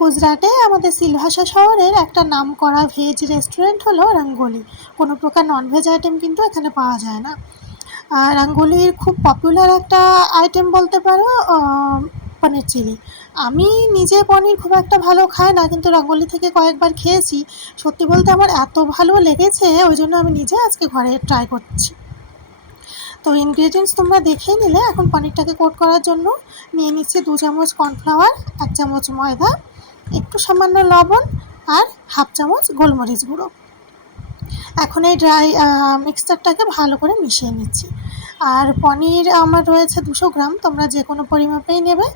গুজরাটে আমাদের সিলভাসা শহরের একটা নামকরা ভেজ রেস্টুরেন্ট হলো রঙ্গোলি। কোনো প্রকার ননভেজ আইটেম কিন্তু এখানে পাওয়া যায় না। রঙ্গোলির খুব পপুলার একটা আইটেম বলতে পারো পনির চিলি। আমি নিজে পনির খুব একটা ভালো খাই না, কিন্তু রঙ্গোলি থেকে কয়েকবার খেয়েছি। সত্যি বলতে আমার এত ভালো লেগেছে, ওই জন্য আমি নিজে আজকে ঘরে ট্রাই করছি। তো ইনগ্রেডিয়েন্টস তোমরা দেখেই নিলে। এখন পনিরটাকে কোট করার জন্য নিয়ে নিচ্ছি 2 চামচ কর্নফ্লাওয়ার, 1 চামচ ময়দা, একটু সামান্য লবণ আর হাফ চামচ গোলমরিচ গুঁড়ো। এখন এই ড্রাই মিক্সচারটাকে ভালো করে মিশিয়ে নিচ্ছি। আর পনির আমার রয়েছে 200 গ্রাম, তোমরা যে কোনো পরিমাপেই নেবে।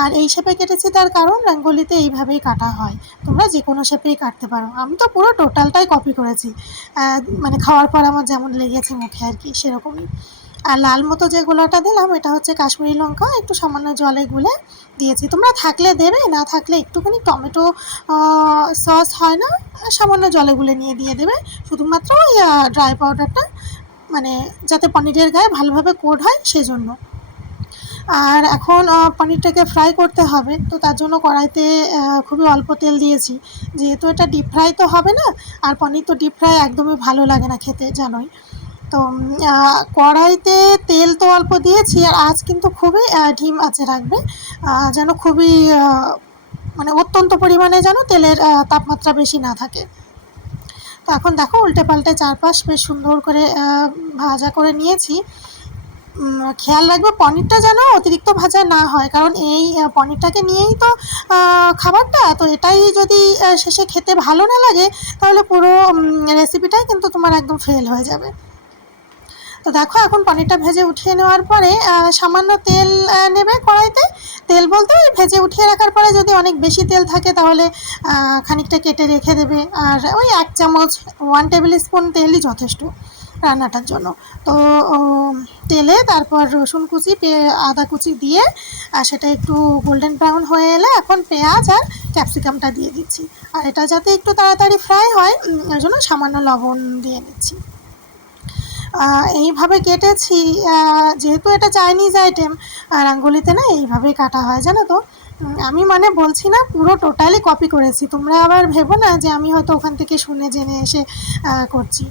আর এই শেপে কেটেছি তার কারণ রঙ্গোলিতে এইভাবেই কাটা হয়, তোমরা যে কোনো শেপেই কাটতে পারো। আমি তো পুরো টোটালটাই কপি করেছি, মানে খাওয়ার পর আমার যেমন লেগেছে মুখে আর কি সেরকমই। আর লাল মতো যে গোলাটা দিলাম এটা হচ্ছে কাশ্মীরি লঙ্কা, একটু সামান্য জলে গুলে দিয়েছি। তোমরা থাকলে দেবে, না থাকলে একটুখানি টমেটো সস হয় না, সামান্য জলে গুলে নিয়ে দিয়ে দেবে। শুধুমাত্র ওই ড্রাই পাউডারটা, মানে যাতে পনিরের গায়ে ভালোভাবে কোট হয় সেজন্য। আর এখন পনিরটাকে ফ্রাই করতে হবে, তো তার জন্য কড়াইতে খুবই অল্প তেল দিয়েছি, যেহেতু এটা ডিপ ফ্রাই তো হবে না। আর পনির তো ডিপ ফ্রাই একদমই ভালো লাগে না খেতে, জানোই তো। কড়াইতে তেল তো অল্প দিয়েছি, আর আজ কিন্তু খুবই ধিম আঁচে রাখবে, যেন খুবই মানে অত্যন্ত পরিমাণে যেন তেলের তাপমাত্রা বেশি না থাকে। তো এখন দেখো উল্টে পাল্টে চারপাশ বেশ সুন্দর করে ভাজা করে নিয়েছি। খেয়াল রাখবে পনিরটা যেন অতিরিক্ত ভাজা না হয়, কারণ এই পনিরটাকে নিয়েই তো খাবারটা, তো এটাই যদি শেষে খেতে ভালো না লাগে তাহলে পুরো রেসিপিটাই কিন্তু তোমার একদম ফেল হয়ে যাবে। তো দেখো এখন পনিরটা ভেজে উঠিয়ে নেওয়ার পরে সামান্য তেল নেবে কড়াইতে। তেল বলতে ওই ভেজে উঠিয়ে রাখার পরে যদি অনেক বেশি তেল থাকে তাহলে খানিকটা কেটে রেখে দেবে। আর ওই 1 চামচ 1 টেবিল স্পুন তেলই যথেষ্ট রান্নাটার জন্য। তো তেলে তারপর রসুন কুচি, আদা কুচি দিয়ে সেটা একটু গোল্ডেন ব্রাউন হয়ে এলে এখন পেঁয়াজ আর ক্যাপসিকামটা দিয়ে দিচ্ছি। আর এটা যাতে একটু তাড়াতাড়ি ফ্রাই হয় ওই জন্য সামান্য লবণ দিয়ে নিচ্ছি। এইভাবে কেটেছি, যেহেতু এটা চাইনিজ আইটেম, রঙ্গোলিতে না এইভাবেই কাটা হয়, জানো তো। আমি মানে বলছি না পুরো টোটালি কপি করেছি, তোমরা আবার ভেবো না যে আমি হয়তো ওখান থেকে শুনে জেনে এসে করছি।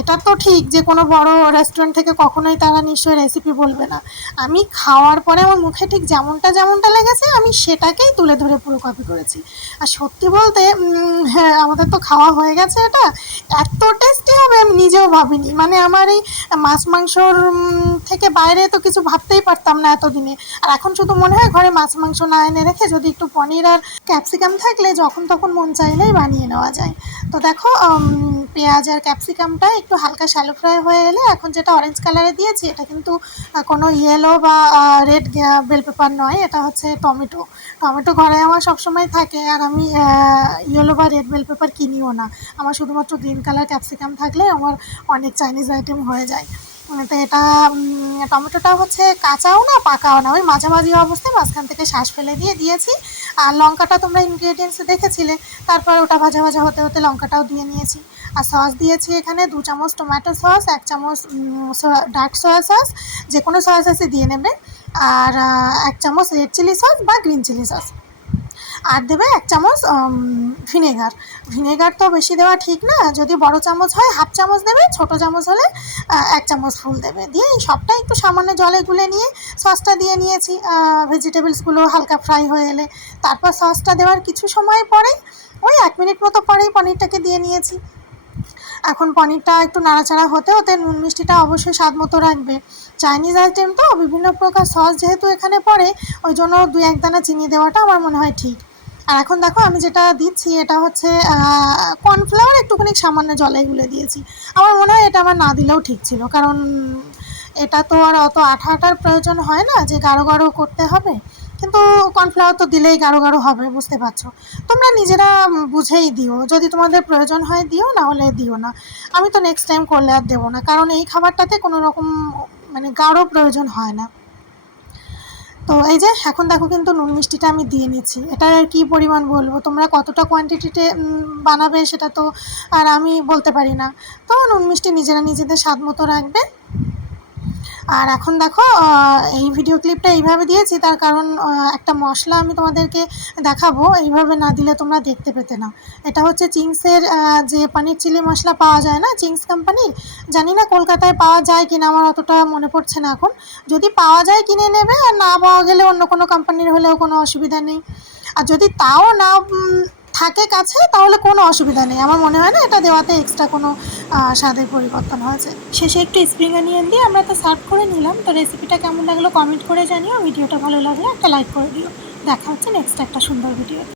এটা তো ঠিক যে কোনো বড় রেস্টুরেন্ট থেকে কখনোই তারা নিশ্চয়ই রেসিপি বলবে না। আমি খাওয়ার পরে আমার মুখে ঠিক যেমনটা লেগেছে আমি সেটাকেই তুলে ধরে পুরো কপি করেছি। আর সত্যি বলতে হ্যাঁ, আমাদের তো খাওয়া হয়ে গেছে, এটা এত টেস্টি হবে আমি নিজেও ভাবিনি। মানে আমার এই মাছ মাংসর থেকে বাইরে তো কিছু ভাবতেই পারতাম না এতদিনে। আর এখন শুধু মনে হয় ঘরে মাছ মাংস না এনে রেখে যদি একটু পনির আর ক্যাপসিকাম থাকলে যখন তখন মন চাইলেই বানিয়ে নেওয়া যায়। তো দেখো পেঁয়াজ আর ক্যাপসিকামটা একটু হালকা শ্যালো ফ্রাই হয়ে এলে এখন যেটা অরেঞ্জ কালারে দিয়েছি এটা কিন্তু কোনো ইয়েলো বা রেড বেল পেপার নয়, এটা হচ্ছে টমেটো। টমেটো ঘরে আমার সবসময় থাকে, আর আমি ইয়েলো বা রেড বেল পেপার কিনিও না। আমার শুধুমাত্র গ্রিন কালার ক্যাপসিকাম থাকলে আমার অনেক চাইনিজ আইটেম হয়ে যায়। তো এটা টমেটোটা হচ্ছে কাঁচাও না পাকাও না, ওই মাঝামাঝি অবস্থায় মাঝখান থেকে শ্বাস ফেলে দিয়েছি। আর লঙ্কাটা তোমরা ইনগ্রেডিয়েন্টসে দেখেছিলে, তারপর ওটা ভাজা ভাজা হতে হতে লঙ্কাটাও দিয়ে নিয়েছি। আর সস দিয়েছি এখানে 2 চামচ টমেটো সস, 1 চামচ ডার্ক সয়া সস, যে কোনো সয়া সসই দিয়ে নেবে। আর 1 চামচ রেড চিলি সস বা গ্রিন চিলি সস। আর দেবে 1 চামচ ভিনেগার। ভিনেগার তো বেশি দেওয়া ঠিক না, যদি বড় চামচ হয় হাফ চামচ দেবে, ছোট চামচ হলে 1 চামচ ফুল দেবে। দিয়ে এই সবটা একটু সামান্য জলে গুলে নিয়ে সসটা দিয়ে নিয়েছি। ভেজিটেবলসগুলো হালকা ফ্রাই হয়ে এলে তারপর সসটা দেওয়ার কিছু সময় পরেই, ওই 1 মিনিট মতো পরেই পনিরটাকে দিয়ে নিয়েছি। এখন পনিরটা একটু নাড়াচাড়া হতে হতে নুন মিষ্টিটা অবশ্যই স্বাদ মতো রাখবে। চাইনিজ আইটেম তো বিভিন্ন প্রকার সস যেহেতু এখানে পড়ে, ওই জন্য 2-1 দানা চিনি দেওয়াটা আমার মনে হয় ঠিক। আর এখন দেখো আমি যেটা দিচ্ছি এটা হচ্ছে কর্নফ্লাওয়ার একটুখানি সামান্য জলে গুলে দিয়েছি। আমার মনে হয় এটা আমার না দিলেও ঠিক ছিল, কারণ এটা তো আর অত আঠার প্রয়োজন হয় না যে গাঢ় গাঢ় করতে হবে। কিন্তু কর্নফ্লাওয়ার তো দিলেই গাঢ় গাঢ় হবে, বুঝতে পারছো। তোমরা নিজেরা বুঝেই দিও, যদি তোমাদের প্রয়োজন হয় দিও, না হলে দিও না। আমি তো নেক্সট টাইম করলে আর দেবো না, কারণ এই খাবারটাতে কোনো রকম মানে গাঢ় প্রয়োজন হয় না। তো এই যে এখন দেখো কিন্তু নুন মিষ্টিটা আমি দিয়ে নিচ্ছি। এটা আর কী পরিমাণ বলবো, তোমরা কতটা কোয়ান্টিটিতে বানাবে সেটা তো আর আমি বলতে পারি না। তো নুন মিষ্টি নিজেরা নিজেদের স্বাদ মতো রাখবে। আর এখন দেখো এই ভিডিও ক্লিপটা এইভাবে দিয়েছি, তার কারণ একটা মশলা আমি তোমাদেরকে দেখাবো, এইভাবে না দিলে তোমরা দেখতে পেতে না। এটা হচ্ছে চিংসের যে পনির চিলি মশলা পাওয়া যায় না চিংস কোম্পানির, জানি না কলকাতায় পাওয়া যায় কিনা, আমার অতটা মনে পড়ছে না এখন। যদি পাওয়া যায় কিনে নেবে, আর না পাওয়া গেলে অন্য কোনো কোম্পানির হলেও কোনো অসুবিধা নেই। আর যদি তাও না থাকে কাছে, তাহলে কোনো অসুবিধা নেই, আমার মনে হয় না এটা দেওয়াতে এক্সট্রা কোনো স্বাদের পরিবর্তন হয়েছে। শেষে একটু স্প্রিং অনিয়ন দিয়ে আমরা তো সার্ভ করে নিলাম। তো রেসিপিটা কেমন লাগলো কমেন্ট করে জানিও, ভিডিওটা ভালো লাগলে একটা লাইক করে দিও। দেখা হচ্ছে নেক্সট একটা সুন্দর ভিডিও।